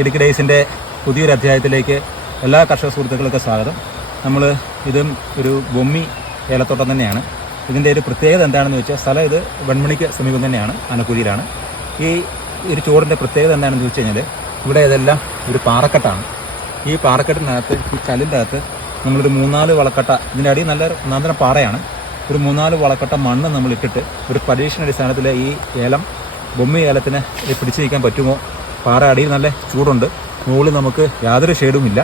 ഇടുക്കി ഡേയ്സിന്റെ പുതിയൊരു അധ്യായത്തിലേക്ക് എല്ലാ കർഷക സുഹൃത്തുക്കൾക്കും സ്വാഗതം. നമ്മൾ ഇതും ഒരു ബൊമ്മി ഏലത്തോട്ടം തന്നെയാണ്. ഇതിന്റെ ഒരു പ്രത്യേകത എന്താണെന്ന് വെച്ചാൽ സ്ഥലം ഇത് വെൺമണിക്ക് സമീപം തന്നെയാണ് ആനക്കുഴിയിലാണ്. ഈ ഒരു ചോറിന്റെ പ്രത്യേകത എന്താണെന്ന് ചോദിച്ചു കഴിഞ്ഞാൽ ഇവിടെ ഇതെല്ലാം ഒരു പാറക്കെട്ടാണ്. ഈ പാറക്കെട്ടിനകത്ത് ഈ കല്ലിന്റെ അകത്ത് നമ്മളൊരു മൂന്നാൽ വളക്കട്ട ഇതിന്റെ അടി നല്ല നന്ദന പാറയാണ്. ഒരു മൂന്നാൽ വളക്കട്ട മണ്ണ് നമ്മൾ ഇട്ടിട്ട് ഒരു പരീക്ഷണ അടിസ്ഥാനത്തിൽ ഈ ഏലം ബൊമ്മി ഏലത്തിന് പിടിച്ചു നിൽക്കാൻ പറ്റുമോ പാറ അടിയിൽ നല്ല ചൂടുണ്ട്. മുകളിൽ നമുക്ക് യാതൊരു ഷെയ്ഡുമില്ല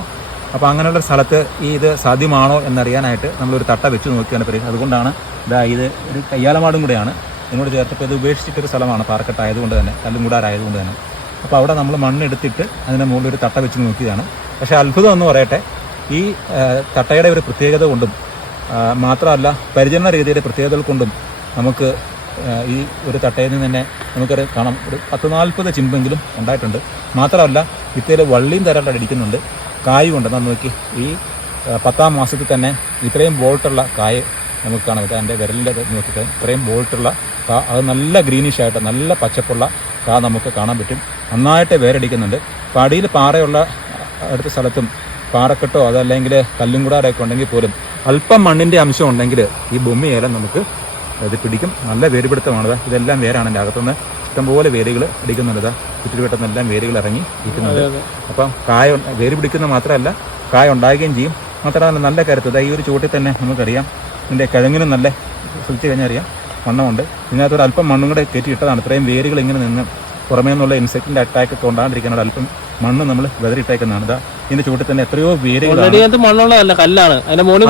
അപ്പോൾ അങ്ങനെയുള്ള സ്ഥലത്ത് ഈ ഇത് സാധ്യമാണോ എന്നറിയാനായിട്ട് നമ്മളൊരു തട്ട വെച്ച് നോക്കിയാണ് പറയുന്നത് അതുകൊണ്ടാണ് ഇതാ ഇത് ഒരു കയ്യാലമാടും കൂടെയാണ്. ഇതിനോട് ചേർത്തപ്പോൾ ഇത് ഉപേക്ഷിച്ചിട്ടൊരു സ്ഥലമാണ് പാറക്കെട്ടായതുകൊണ്ട് തന്നെ കല്ലും കൂടാരായതുകൊണ്ട് തന്നെ. അപ്പോൾ അവിടെ നമ്മൾ മണ്ണെടുത്തിട്ട് അതിന്റെ മുകളിൽ ഒരു തട്ട വെച്ച് നോക്കിയതാണ്. പക്ഷേ അത്ഭുതം എന്ന് പറയട്ടെ ഈ തട്ടയുടെ ഒരു പ്രത്യേകത കൊണ്ടും മാത്രമല്ല പരിചരണ രീതിയുടെ പ്രത്യേകതകൾ കൊണ്ടും നമുക്ക് ഈ ഒരു തട്ടയിൽ നിന്ന് തന്നെ നമുക്കൊരു കാണാം. ഒരു പത്ത് നാൽപ്പത് ചിമ്പെങ്കിലും ഉണ്ടായിട്ടുണ്ട്. മാത്രമല്ല വിത്തയിൽ വള്ളിയും ധാരാളം അടിക്കുന്നുണ്ട് കായും ഉണ്ട് നമ്മൾ നോക്കി. ഈ പത്താം മാസത്തിൽ തന്നെ ഇത്രയും ബോൾട്ടുള്ള കായ് നമുക്ക് കാണാം. എന്റെ വിരലിന്റെ നോക്കിയിട്ട് ഇത്രയും ബോൾട്ടുള്ള കാ അത് നല്ല ഗ്രീനിഷ് ആയിട്ട് നല്ല പച്ചപ്പുള്ള കാ നമുക്ക് കാണാൻ പറ്റും. നന്നായിട്ട് വേരടിക്കുന്നുണ്ട്. അപ്പോൾ അടിയിൽ പാറയുള്ള അടുത്ത സ്ഥലത്തും പാറക്കെട്ടോ അതല്ലെങ്കിൽ കല്ലും കൂടാരൊക്കെ ഉണ്ടെങ്കിൽ പോലും അല്പം മണ്ണിന്റെ അംശം ഉണ്ടെങ്കിൽ ഈ ഭൂമി ഏലം നമുക്ക് ഇത് പിടിക്കും. നല്ല വേരുപിടുത്തമാണ് ഇത്. ഇതെല്ലാം വേരാണ് എന്റെ അകത്തുനിന്ന്. ഇഷ്ടംപോലെ വേരുകൾ അടിക്കുന്നുണ്ട് ഇതാ എല്ലാം വേരുകൾ ഇറങ്ങി ഇരിക്കുന്നുണ്ട്. അപ്പം കായ വേര് പിടിക്കുന്ന മാത്രമല്ല കായ ഉണ്ടാകുകയും ചെയ്യും. മാത്രമല്ല നല്ല കരുത്ത്. ഈ ഒരു ചൂട്ടിൽ തന്നെ നമുക്കറിയാം. ഇതിന്റെ കിഴങ്ങിനും നല്ല ശ്രദ്ധിച്ചു കഴിഞ്ഞാൽ അറിയാം. മണ്ണമുണ്ട് ഇതിനകത്ത് ഒരു അല്പം മണ്ണും കൂടെ കയറ്റിയിട്ടതാണ് ഇത്രയും വേരുകൾ ഇങ്ങനെ നിന്ന് പുറമേ നിന്നുള്ള ഇൻസെക്റ്റിന്റെ അറ്റാക്ക് ഒക്കെ കൊണ്ടാണ്ടിരിക്കാനുള്ള അല്പം മണ്ണ് നമ്മൾ വെതറിയിട്ടേക്കുന്നതാണ് ഇതാ ഇതിന്റെ ചൂട്ടിൽ തന്നെ എത്രയോ വേരുകൾ മണ്ണുള്ളതല്ല കല്ലാണ്. അതിന്റെ മുകളിൽ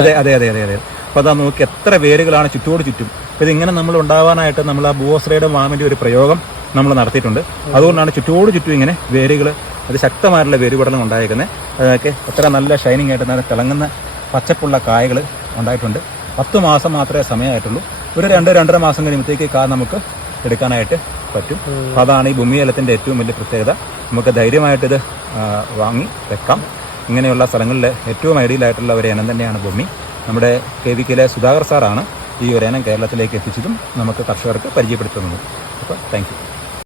അതെ അതെ അതെ അതെ അതെ. അപ്പോൾ അതാ നോക്കി എത്ര വേരുകളാണ് ചുറ്റോട് ചുറ്റും. അപ്പോൾ ഇതിങ്ങനെ നമ്മൾ ഉണ്ടാവാനായിട്ട് നമ്മൾ ആ ഭൂവസ്ത്രയുടെ മാമിന്റെ ഒരു പ്രയോഗം നമ്മൾ നടത്തിയിട്ടുണ്ട്. അതുകൊണ്ടാണ് ചുറ്റോട് ചുറ്റും ഇങ്ങനെ വേരുകൾ അത് ശക്തമായിട്ടുള്ള വേരുപടലം ഉണ്ടായേക്കുന്നത് അതൊക്കെ എത്ര നല്ല ഷൈനിങ് ആയിട്ട് നല്ല തിളങ്ങുന്ന പച്ചപ്പുള്ള കായകൾ ഉണ്ടായിട്ടുണ്ട്. പത്ത് മാസം മാത്രമേ സമയമായിട്ടുള്ളൂ. ഒരു രണ്ട് രണ്ടര മാസം കഴിയുമ്പോഴത്തേക്ക് കാ നമുക്ക് എടുക്കാനായിട്ട് പറ്റും. അപ്പോൾ അതാണ് ഈ ഭൂമിയേലത്തിന്റെ ഏറ്റവും വലിയ പ്രത്യേകത. നമുക്ക് ധൈര്യമായിട്ടിത് വാങ്ങി വെക്കാം. ഇങ്ങനെയുള്ള സ്ഥലങ്ങളിൽ ഏറ്റവും ഐഡിയലായിട്ടുള്ള ഒരു ഇനം തന്നെയാണ് ഭൂമി. നമ്മുടെ കെ വി കെയിലെ സുധാകർ സാറാണ് ഈ ഒരു ഇനം കേരളത്തിലേക്ക് എത്തിച്ചതും നമുക്ക് കർഷകർക്ക് പരിചയപ്പെടുത്തുന്നതും. അപ്പോൾ താങ്ക്